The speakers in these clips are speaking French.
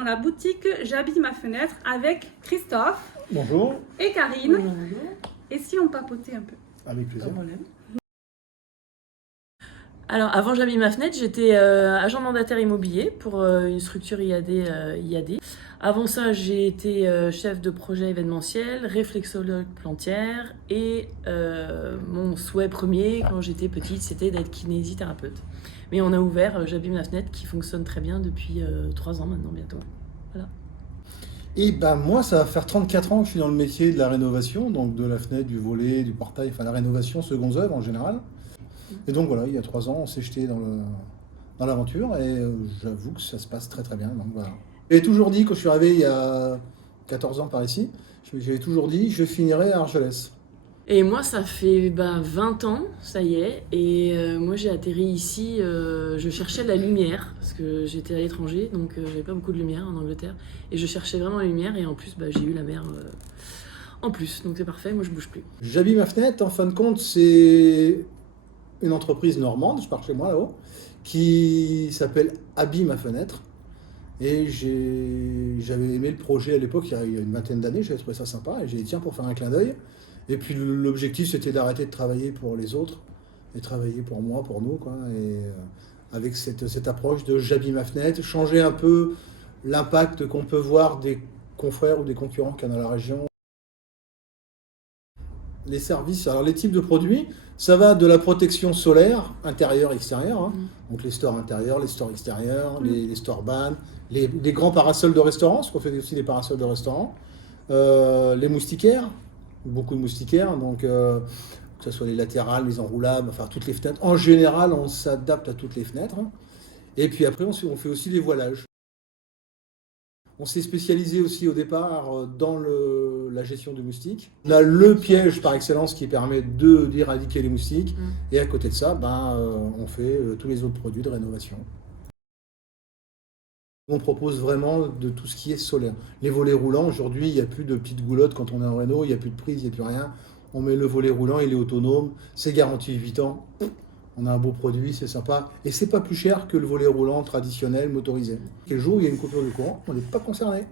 dans la boutique J'habille ma fenêtre avec Christophe Bonjour. et Karine. Bonjour. Et si on papotait un peu? Avec plaisir. Alors, avant J'habille ma fenêtre, j'étais agent mandataire immobilier pour une structure IAD. Avant ça, j'ai été chef de projet événementiel, réflexologue plantière et mon souhait premier quand j'étais petite, c'était d'être kinésithérapeute. Mais on a ouvert J'habille ma fenêtre qui fonctionne très bien depuis 3 ans maintenant bientôt. Voilà. Et ben moi, ça va faire 34 ans que je suis dans le métier de la rénovation, donc de la fenêtre, du volet, du portail, enfin la rénovation, secondes œuvres en général. Et donc voilà, il y a 3 ans, on s'est jeté dans l'aventure et j'avoue que ça se passe très très bien. Donc voilà. J'ai toujours dit, quand je suis arrivé il y a 14 ans par ici, j'avais toujours dit je finirai à Argelès. Et moi, ça fait 20 ans, ça y est. Et moi, j'ai atterri ici, je cherchais de la lumière, parce que j'étais à l'étranger, donc j'avais pas beaucoup de lumière en Angleterre. Et je cherchais vraiment la lumière, et en plus, j'ai eu la mer en plus. Donc c'est parfait, moi je bouge plus. J'habille ma fenêtre, en fin de compte, c'est une entreprise normande, je pars chez moi là-haut, qui s'appelle Habille ma fenêtre. Et j'avais aimé le projet à l'époque, il y a une vingtaine d'années, j'avais trouvé ça sympa, et j'ai dit tiens, pour faire un clin d'œil. Et puis l'objectif, c'était d'arrêter de travailler pour les autres, et travailler pour moi, pour nous, quoi. Et avec cette approche de j'habille ma fenêtre, changer un peu l'impact qu'on peut voir des confrères ou des concurrents qu'il y a dans la région. Les services, alors les types de produits, ça va de la protection solaire, intérieure, extérieure, hein. Donc les stores intérieurs, les stores extérieurs, les stores ban, les grands parasols de restaurants, parce qu'on fait aussi des parasols de restaurants, les moustiquaires, beaucoup de moustiquaires, donc que ce soit les latérales, les enroulables, enfin toutes les fenêtres. En général, on s'adapte à toutes les fenêtres. Et puis après, on fait aussi les voilages. On s'est spécialisé aussi au départ dans la gestion des moustiques. On a le piège par excellence qui permet d'éradiquer les moustiques. Et à côté de ça, on fait tous les autres produits de rénovation. On propose vraiment de tout ce qui est solaire. Les volets roulants, aujourd'hui, il n'y a plus de petites goulottes quand on est en réno, il n'y a plus de prise, il n'y a plus rien. On met le volet roulant, il est autonome, c'est garanti 8 ans. On a un beau produit, c'est sympa. Et c'est pas plus cher que le volet roulant traditionnel, motorisé. Et le jour où il y a une coupure de courant, on n'est pas concerné.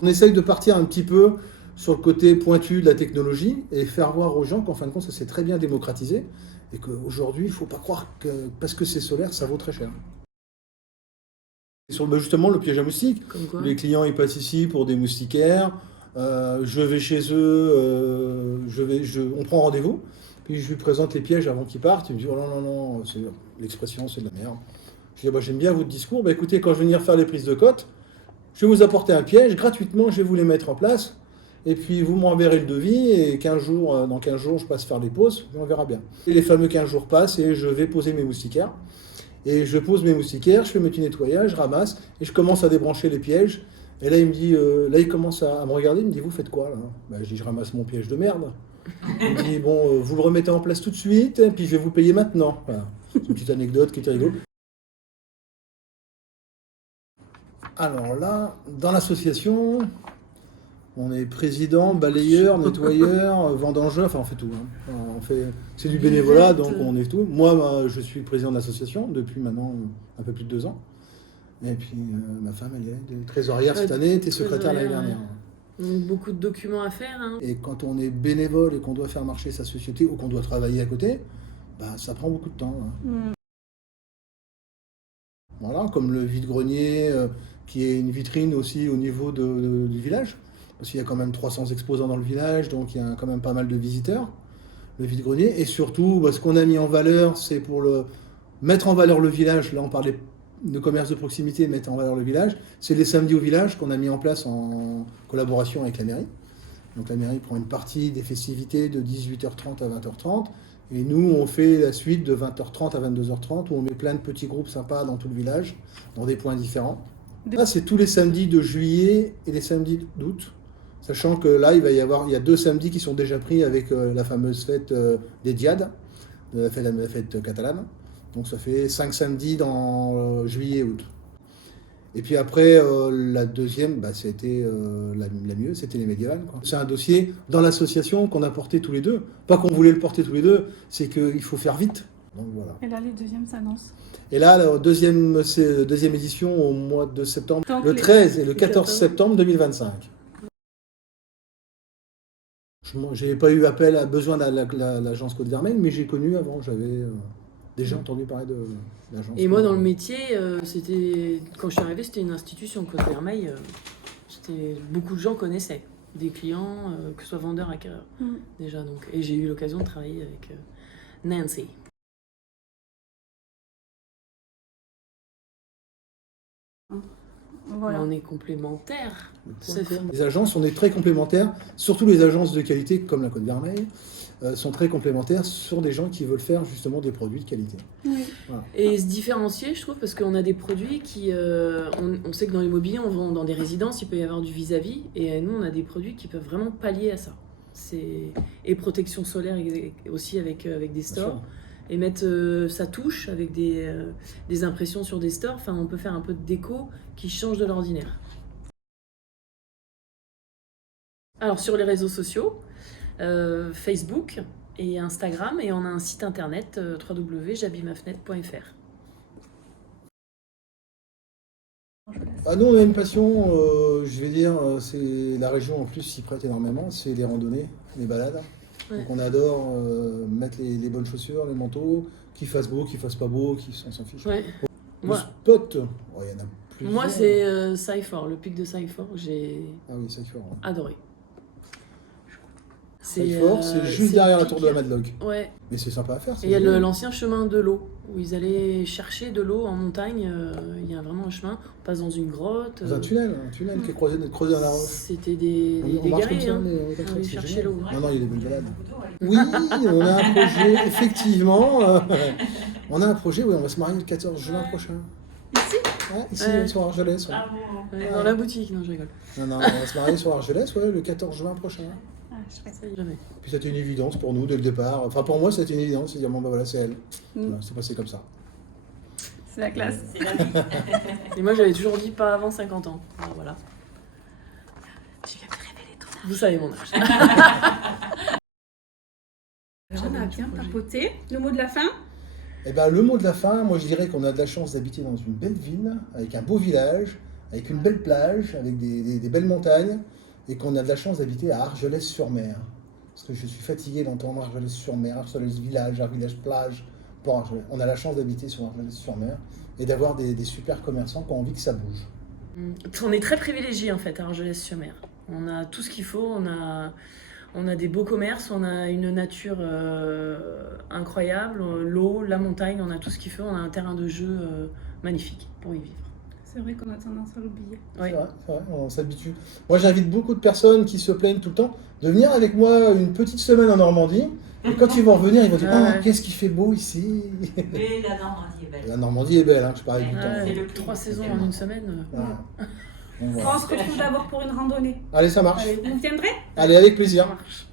On essaye de partir un petit peu sur le côté pointu de la technologie et faire voir aux gens qu'en fin de compte, ça s'est très bien démocratisé et qu'aujourd'hui, il ne faut pas croire que parce que c'est solaire, ça vaut très cher. Sur justement le piège à moustiques, les clients ils passent ici pour des moustiquaires, je vais chez eux, on prend rendez-vous, puis je lui présente les pièges avant qu'ils partent, il me dit oh non, l'expression c'est de la merde. Je dis j'aime bien votre discours, écoutez, quand je vais venir faire les prises de cote, je vais vous apporter un piège, gratuitement je vais vous les mettre en place, et puis vous m'enverrez le devis, et dans 15 jours je passe faire les pauses, on verra bien. Et les fameux 15 jours passent et je vais poser mes moustiquaires. Et je pose mes moustiquaires, je fais mes petits nettoyages, je ramasse, et je commence à débrancher les pièges. Et là, il me dit, il commence à me regarder, il me dit, vous faites quoi là? Je dis, je ramasse mon piège de merde. Il me dit, bon, vous le remettez en place tout de suite, et puis je vais vous payer maintenant. Voilà. C'est une petite anecdote qui était rigolo. Alors là, dans l'association, on est président, balayeur, nettoyeur, vendangeur, enfin on fait tout. Hein. C'est du bénévolat, donc on est tout. Moi, je suis président de l'association depuis maintenant un peu plus de 2 ans. Et puis ma femme, elle est trésorière cette année, était secrétaire l'année dernière. Donc beaucoup de documents à faire. Hein. Et quand on est bénévole et qu'on doit faire marcher sa société ou qu'on doit travailler à côté, ça prend beaucoup de temps. Hein. Voilà, comme le vide-grenier, qui est une vitrine aussi au niveau du village. Parce qu'il y a quand même 300 exposants dans le village, donc il y a quand même pas mal de visiteurs, le vide-grenier. Et surtout, ce qu'on a mis en valeur, c'est pour mettre en valeur le village. Là, on parlait de commerce de proximité, mettre en valeur le village. C'est les samedis au village qu'on a mis en place en collaboration avec la mairie. Donc la mairie prend une partie des festivités de 18h30 à 20h30. Et nous, on fait la suite de 20h30 à 22h30, où on met plein de petits groupes sympas dans tout le village, dans des points différents. Là, c'est tous les samedis de juillet et les samedis d'août. Sachant que là, il y a 2 samedis qui sont déjà pris avec la fameuse fête des Diades, la fête catalane. Donc ça fait 5 samedis dans juillet et août. Et puis après, la deuxième, c'était la mieux, c'était les médiévales. C'est un dossier dans l'association qu'on a porté tous les deux. Pas qu'on voulait le porter tous les deux, c'est qu'il faut faire vite. Donc voilà. Et là, les deuxièmes s'annoncent. Et là, la deuxième édition au mois de septembre, Donc, le les- 13 et le 14 14. septembre 2025. Je n'ai pas eu appel à besoin de l'agence Côte Vermeille, mais j'ai connu avant, j'avais déjà entendu parler de l'agence. Et moi, dans le métier, quand je suis arrivée, c'était une institution. Côte Vermeille, beaucoup de gens connaissaient. Des clients, que ce soit vendeurs, acquéreurs, déjà. Donc. Et j'ai eu l'occasion de travailler avec Nancy. Voilà. On est complémentaires. Les agences, on est très complémentaires, surtout les agences de qualité comme la Côte Vermeille, sont très complémentaires sur des gens qui veulent faire justement des produits de qualité. Oui. Voilà. Et se différencier, je trouve, parce qu'on a des produits qui... on sait que dans l'immobilier, on vend dans des résidences, il peut y avoir du vis-à-vis, et nous, on a des produits qui peuvent vraiment pallier à ça. Et protection solaire aussi avec des stores. Et mettre sa touche avec des impressions sur des stores. Enfin, on peut faire un peu de déco qui change de l'ordinaire. Alors, sur les réseaux sociaux, Facebook et Instagram, et on a un site internet www.jabimafnet.fr. Ah, nous, on a une passion, je vais dire, c'est la région en plus s'y prête énormément, c'est les randonnées, les balades. Ouais. Donc on adore mettre les bonnes chaussures, les manteaux, qu'il fasse beau, qu'il fasse pas beau, on s'en fiche. Ouais. Le Moi, spot, oh, il y en a plusieurs. moi c'est Saifort, le pic de Saifort, j'ai Ah oui, Saifort. Ouais. adoré. Saifort, c'est juste derrière la tour de la Madeleine. Ouais. Mais c'est sympa à faire. Et il y a l'ancien chemin de l'eau, où ils allaient chercher de l'eau en montagne. Il y a vraiment un chemin, on passe dans une grotte. Dans un tunnel qui est creusé dans la roche. C'était des On marche comme guerriers, ça, hein. mais comme On ça, allait c'est chercher génial. l'eau. Non, il y a des bonnes balades. Oui, on a un projet, effectivement. On a un projet, oui, on va se marier le 14 juin prochain. Ici? Ouais, ici, Ouais. sur Argelès. Ouais. Ouais, dans la boutique, non, je rigole. Non, on va se marier sur Argelès, ouais, le 14 juin prochain. Ah, je serais Ça y est, jamais. Puis c'était une évidence pour nous dès le départ. Enfin, pour moi, c'était une évidence. C'est dire, bon, bah voilà, c'est elle. Voilà, c'est passé comme ça. C'est la classe. Et moi, j'avais toujours dit pas avant 50 ans. Alors, voilà. Tu viens me révéler ton âge. Vous savez mon âge. On a bien papoté. Le mot de la fin? Eh ben, le mot de la fin, moi je dirais qu'on a de la chance d'habiter dans une belle ville, avec un beau village, avec une belle plage, avec des belles montagnes, et qu'on a de la chance d'habiter à Argelès-sur-Mer. Parce que je suis fatigué d'entendre Argelès-sur-Mer, Argelès-village, Argelès-plage. Bon, on a la chance d'habiter sur Argelès-sur-Mer et d'avoir des super commerçants qui ont envie que ça bouge. On est très privilégiés en fait à Argelès-sur-Mer. On a tout ce qu'il faut, on a des beaux commerces, on a une nature incroyable, l'eau, la montagne, on a tout ce qu'il faut, on a un terrain de jeu magnifique pour y vivre. C'est vrai qu'on a tendance à l'oublier. Oui. C'est vrai, on s'habitue. Moi j'invite beaucoup de personnes qui se plaignent tout le temps de venir avec moi une petite semaine en Normandie. Et quand ils vont revenir, ils vont dire Ouais. oh, qu'est-ce qu'il fait beau ici. Mais la Normandie est belle. La Normandie est belle, hein, je parlais du Ouais, temps. C'est le 3 climat, saisons c'est en tellement- une semaine. Voilà. Donc, On voilà. se retrouve d'abord pour une randonnée. Allez, ça marche. Allez, vous viendrez? Allez, avec plaisir. Ça marche.